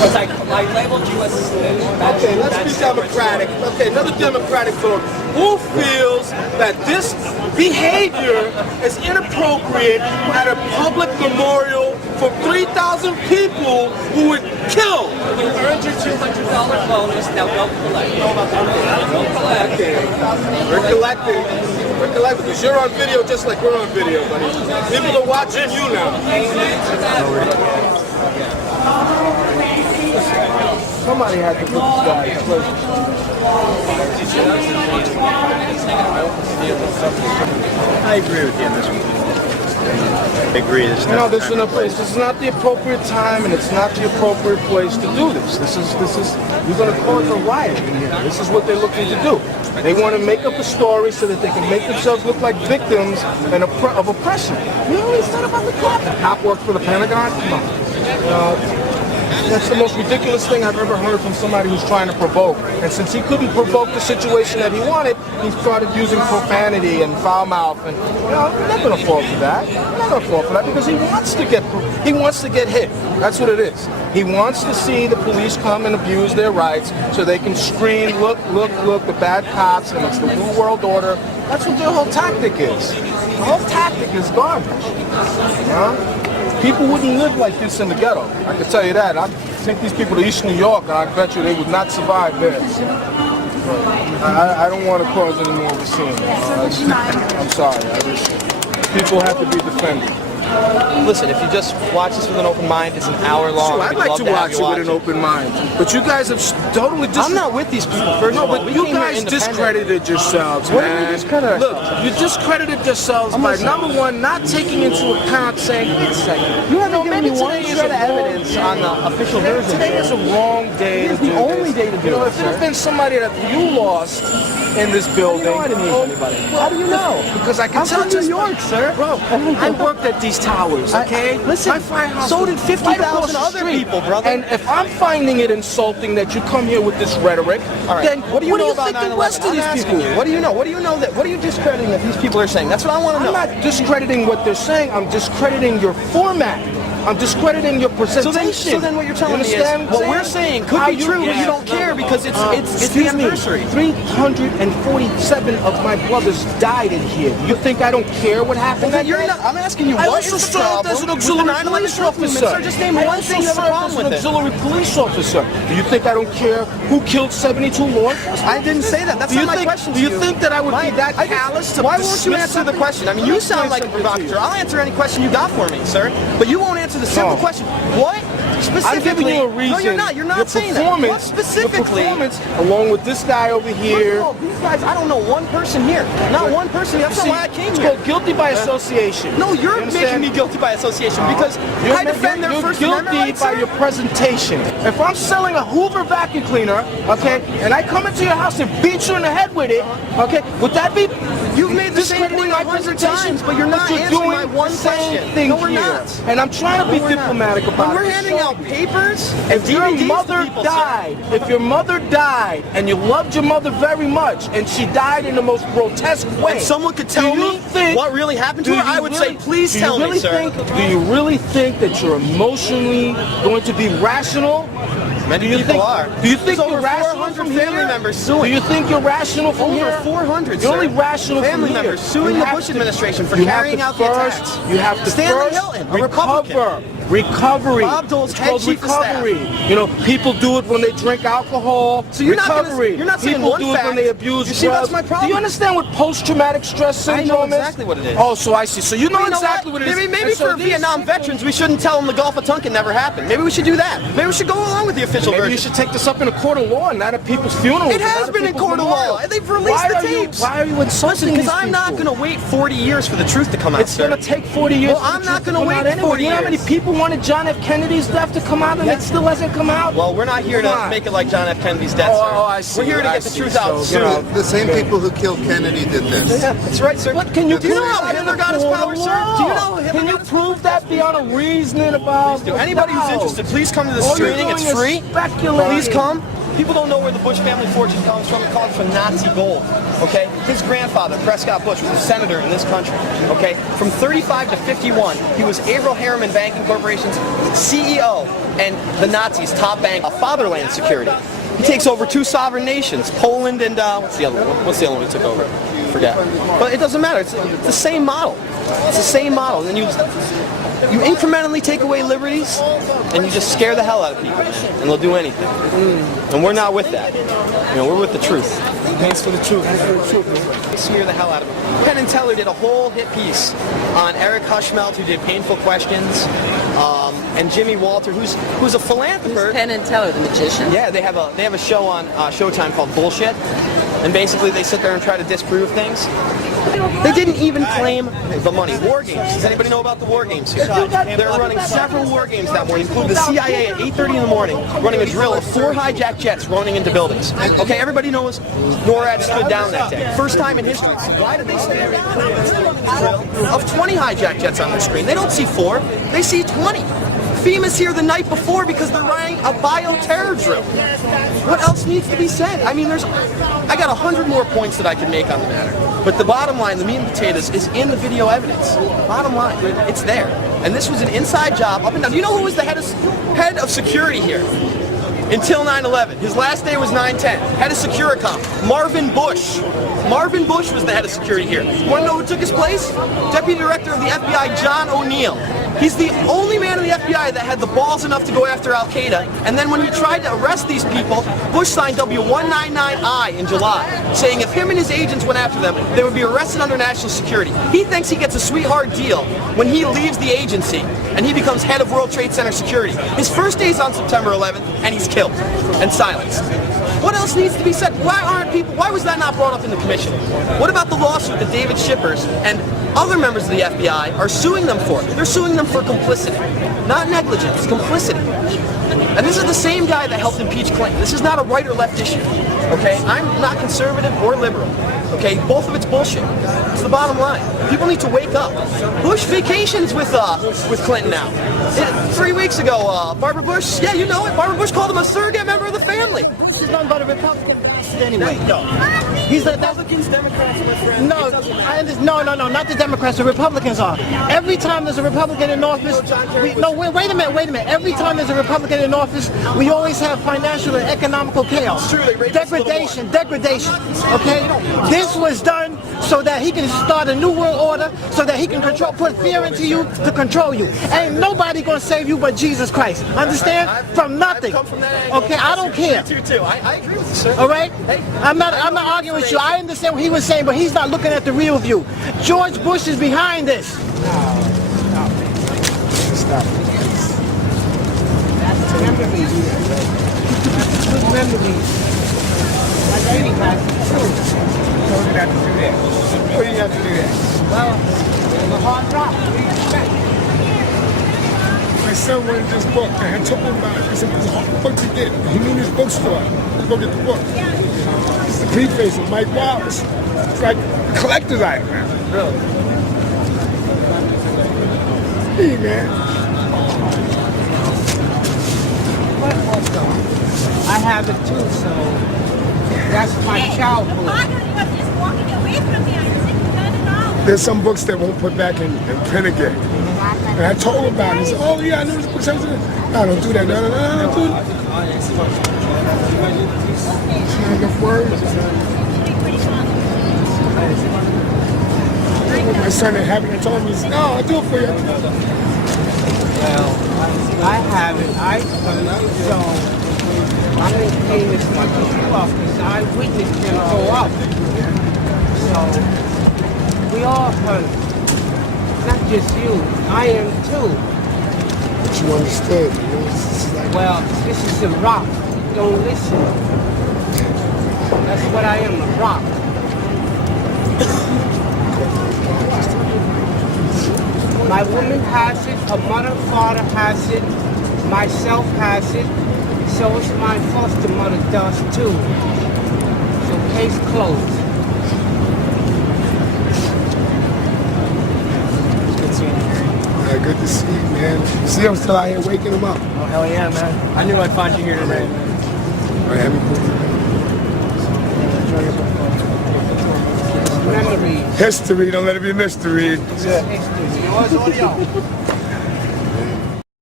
Because I labeled you as... Okay, let's be democratic. Okay, another democratic vote. Who feels that this behavior is inappropriate at a public memorial for 3,000 people who were killed? You earned your $200 bonus, now go collect. Go collect. Okay, we're collecting. We're collecting because you're on video just like we're on video, buddy. People are watching you now. Somebody had to put this guy in place. I agree with you on this one. I agree. This is not the appropriate time, and it's not the appropriate place to do this. This is. You're going to cause a riot in here. This is what they're looking to do. They want to make up a story so that they can make themselves look like victims of oppression. You know what he said about the cop? The cop worked for the Pentagon. Come on. That's the most ridiculous thing I've ever heard from somebody who's trying to provoke. And since he couldn't provoke the situation that he wanted, he started using profanity and foul mouth. And we're not going to fall for that. We're not going to fall for that because he wants to get hit. That's what it is. He wants to see the police come and abuse their rights so they can scream, look, the bad cops, and it's the New World Order. That's what their whole tactic is. The whole tactic is garbage. People wouldn't live like this in the ghetto. I can tell you that. I'd take these people to East New York, and I bet you they would not survive there. I don't want to cause any more of a scene. I'm sorry. People have to be defended. Listen, if you just watch this with an open mind, it's an hour long. Sure, I'd like to watch it with an open mind. But you guys have totally I'm not with these people, first of all. But you guys discredited yourselves, man. Look, you discredited yourselves by, number one, not taking into account saying, wait a second. You haven't given me one shred of evidence on the official version. Today is a wrong day to do this. It's the only day to do it, if it had been somebody that you lost in this building. I didn't lose anybody. How do you know? Because I can tell I'm from New York, sir. Bro, I worked at these towers, okay? Listen, so did 50,000 other people, brother. And if I'm finding it insulting that you come here with this rhetoric, then what do you know about think the rest of these people? What do you know? What do you know that? What are you discrediting that these people are saying? That's what I want to know. I'm not discrediting what they're saying. I'm discrediting your format. I'm discreditating your presentation. So then what you're telling me is what we're saying could be true, but you don't care because it's the anniversary. 347 of my brothers died in here. You think I don't care what happened? I'm asking you, what is the problem as an auxiliary police officer? Just name one thing you have a problem with it. Auxiliary police officer. Do you think I don't care who killed 72 law enforcement? I didn't say that. That's not my question to you. Do you think that I would be that callous to Why won't you answer the question? I mean, you sound like a provocateur. I'll answer any question you got for me, sir. But you won't answer the simple question. What specifically? I'm giving you a reason. No, you're not. You're not saying that. What specifically? Your performance, along with this guy over here. No, these guys, I don't know one person here. Not one person. That's not why I came here. It's called guilty by association. No, you're making me guilty by association because I defend their First Amendment rights. You're guilty by your presentation. If I'm selling a Hoover vacuum cleaner, okay, and I come into your house and beat you in the head with it, okay, would that be? You've made the same point 100 times, but you're not answering my one question. No, we're not. And I'm trying to be diplomatic about it. We're handing out papers and if your DVDs mother died, if your mother died and you loved your mother very much and she died in the most grotesque way, and someone could tell me what really happened to her, I would say, please tell me, sir. Do you really think that you're emotionally going to be rational? Many people are. Do you think you're rational from here? Family members suing. Do you think you're rational from here? Over 400, You're only rational from here. Family members suing the Bush administration for carrying out the attacks. You have to Stanley Hilton, a Republican. Recovery. Bob Dole's head called chief of staff. recovery. You know, people do it when they drink alcohol. So you're recovery. You're not saying people one do fact. it when they abuse you see, drugs. that's my problem. Do you understand what post-traumatic stress syndrome is? I know exactly what it is. Oh, so I see. So you know exactly what it is. Maybe for Vietnam veterans, we shouldn't tell them the Gulf of Tonkin never happened. Maybe we should do that. Maybe we should go along with the official version. You should take this up in a court of law and not at people's funerals. It has been in court of law. They've released the tapes. Why are you insulting because I'm not going to wait 40 years for the truth to come out, It's going to take 40 years. Well, I'm not going to wait 40 years. You know how many people wanted John F. Kennedy's death to come out and it still hasn't come out? Well, we're not here to make it like John F. Kennedy's death, sir. Oh, I see. We're here to get the truth out soon. You know, the same people who killed Kennedy did this. Yeah, that's right, sir. What can you do you know how Hitler got his power, sir? Do you know Hitler Can you prove that beyond a reasoning about? Anybody who's interested, please come to the screening. It's free. Please come. People don't know where the Bush family fortune comes from. It comes from Nazi gold, okay? His grandfather, Prescott Bush, was a senator in this country, okay? From 35 to 51, he was Averill Harriman Banking Corporation's CEO. and the Nazis' top bank of fatherland security. He takes over 2 sovereign nations, Poland and what's the other one? What's the other one he took over? Forget. But it doesn't matter. It's the same model. It's the same model. And you incrementally take away liberties, and you just scare the hell out of people, and they'll do anything. And we're not with that. You know, we're with the truth. Thanks for the truth. Thanks for the truth. Smear the hell out of them. Penn and Teller did a whole hit piece on Eric Hushmelt, who did Painful Questions, and Jimmy Walter, who's a philanthropist. Penn and Teller, the magician. Yeah, they have a show on Showtime called Bullshit, and basically they sit there and try to disprove things. They didn't even claim the money. War games. Does anybody know about the war games here? They're running several war games that morning, including the CIA at 8:30 in the morning, running a drill of 4 hijacked jets running into buildings. Okay, everybody knows NORAD stood down that day. First time in history. So why did they say of 20 hijacked jets on their screen? They don't see 4, they see 20. FEMA's here the night before because they're running a bioterror drill. What else needs to be said? I mean, I got 100 more points that I could make on the matter. But the bottom line, the meat and potatoes, is in the video evidence. Bottom line, it's there. And this was an inside job up and down. Do you know who was the head of security here? Until 9/11. His last day was 9/10. Head of Securicom, Marvin Bush. Marvin Bush was the head of security here. You want to know who took his place? Deputy Director of the FBI, John O'Neill. He's the only man in the FBI that had the balls enough to go after Al-Qaeda, and then when he tried to arrest these people, Bush signed W-199I in July, saying if him and his agents went after them, they would be arrested under national security. He thinks he gets a sweetheart deal when he leaves the agency, and he becomes head of World Trade Center security. His first day is on September 11th, and he's killed and silenced. What else needs to be said? Why was that not brought up in the commission? What about the lawsuit that David Shippers and other members of the FBI are suing them for? They're suing them for complicity. Not negligence, complicity. And this is the same guy that helped impeach Clinton. This is not a right or left issue. Okay? I'm not conservative or liberal. Okay? Both of it's bullshit. It's the bottom line. People need to wake up. Bush vacations with Clinton now. 3 weeks ago, Barbara Bush, yeah, you know it. Barbara Bush called him a surrogate member of the family. Bush is nothing but a Republican anyway. He's a Republicans, Democrats, my friend. No, not the Democrats. The Republicans are. Every time there's a Republican in office, wait a minute. Every time there's a Republican in office, we always have financial and economical chaos. Degradation. Okay? This was done so that he can start a new world order, so that he can put fear into you to control you. Ain't nobody gonna save you but Jesus Christ. Understand? From nothing. Okay, I don't care. I agree with you, sir. All right? I'm not arguing with you. I understand what he was saying, but he's not looking at the real view. George Bush is behind this. Stop. Memories. Good memories. You didn't have to do that. Why didn't you have to do that? Well, it's a hard rock. What do you expect? My son wanted this book. I had told him about it. I said, there's a whole book to get. He knew this bookstore. Let's go get the book. It's the preface of Mike Wallace. It's like a collector's item, man. Really? Hey, man. I have it too, so that's my childhood. There's some books that won't put back in print again. And I told him about it. He said, oh, yeah, I know this book. No, don't do that. No, do that. It's not enough words. My son didn't have it. I told him, he said, no, I'll do it for you. Well, I have it. So I'm going to pay as much as you are because I witnessed him go up. So we all hurt. Not just you. I am too. But you understood. You know, it's like, well, this is a rock. Don't listen. That's what I am, a rock. My woman has it, her mother, father has it, myself has it, so it's my foster mother does too. So case closed. good to see you, man. See, I'm still out here waking him up. Oh, hell yeah, man. I knew I'd find you here today. All right, have a good Memories. history. Don't let it be mystery. History.